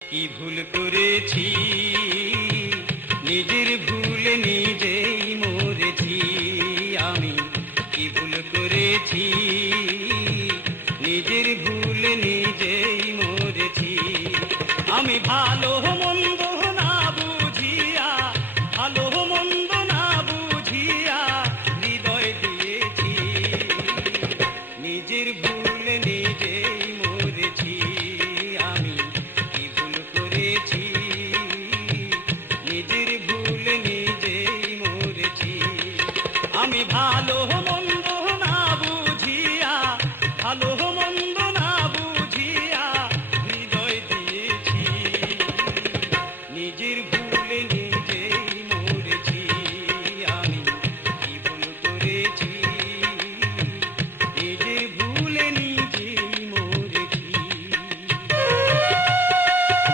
কি ভুল করেছি, নিজের ভুলে নিজেই মরেছি। আমি কি ভুল করেছি, নিজের ভুলে নিজেই মরেছি। আমি ভালো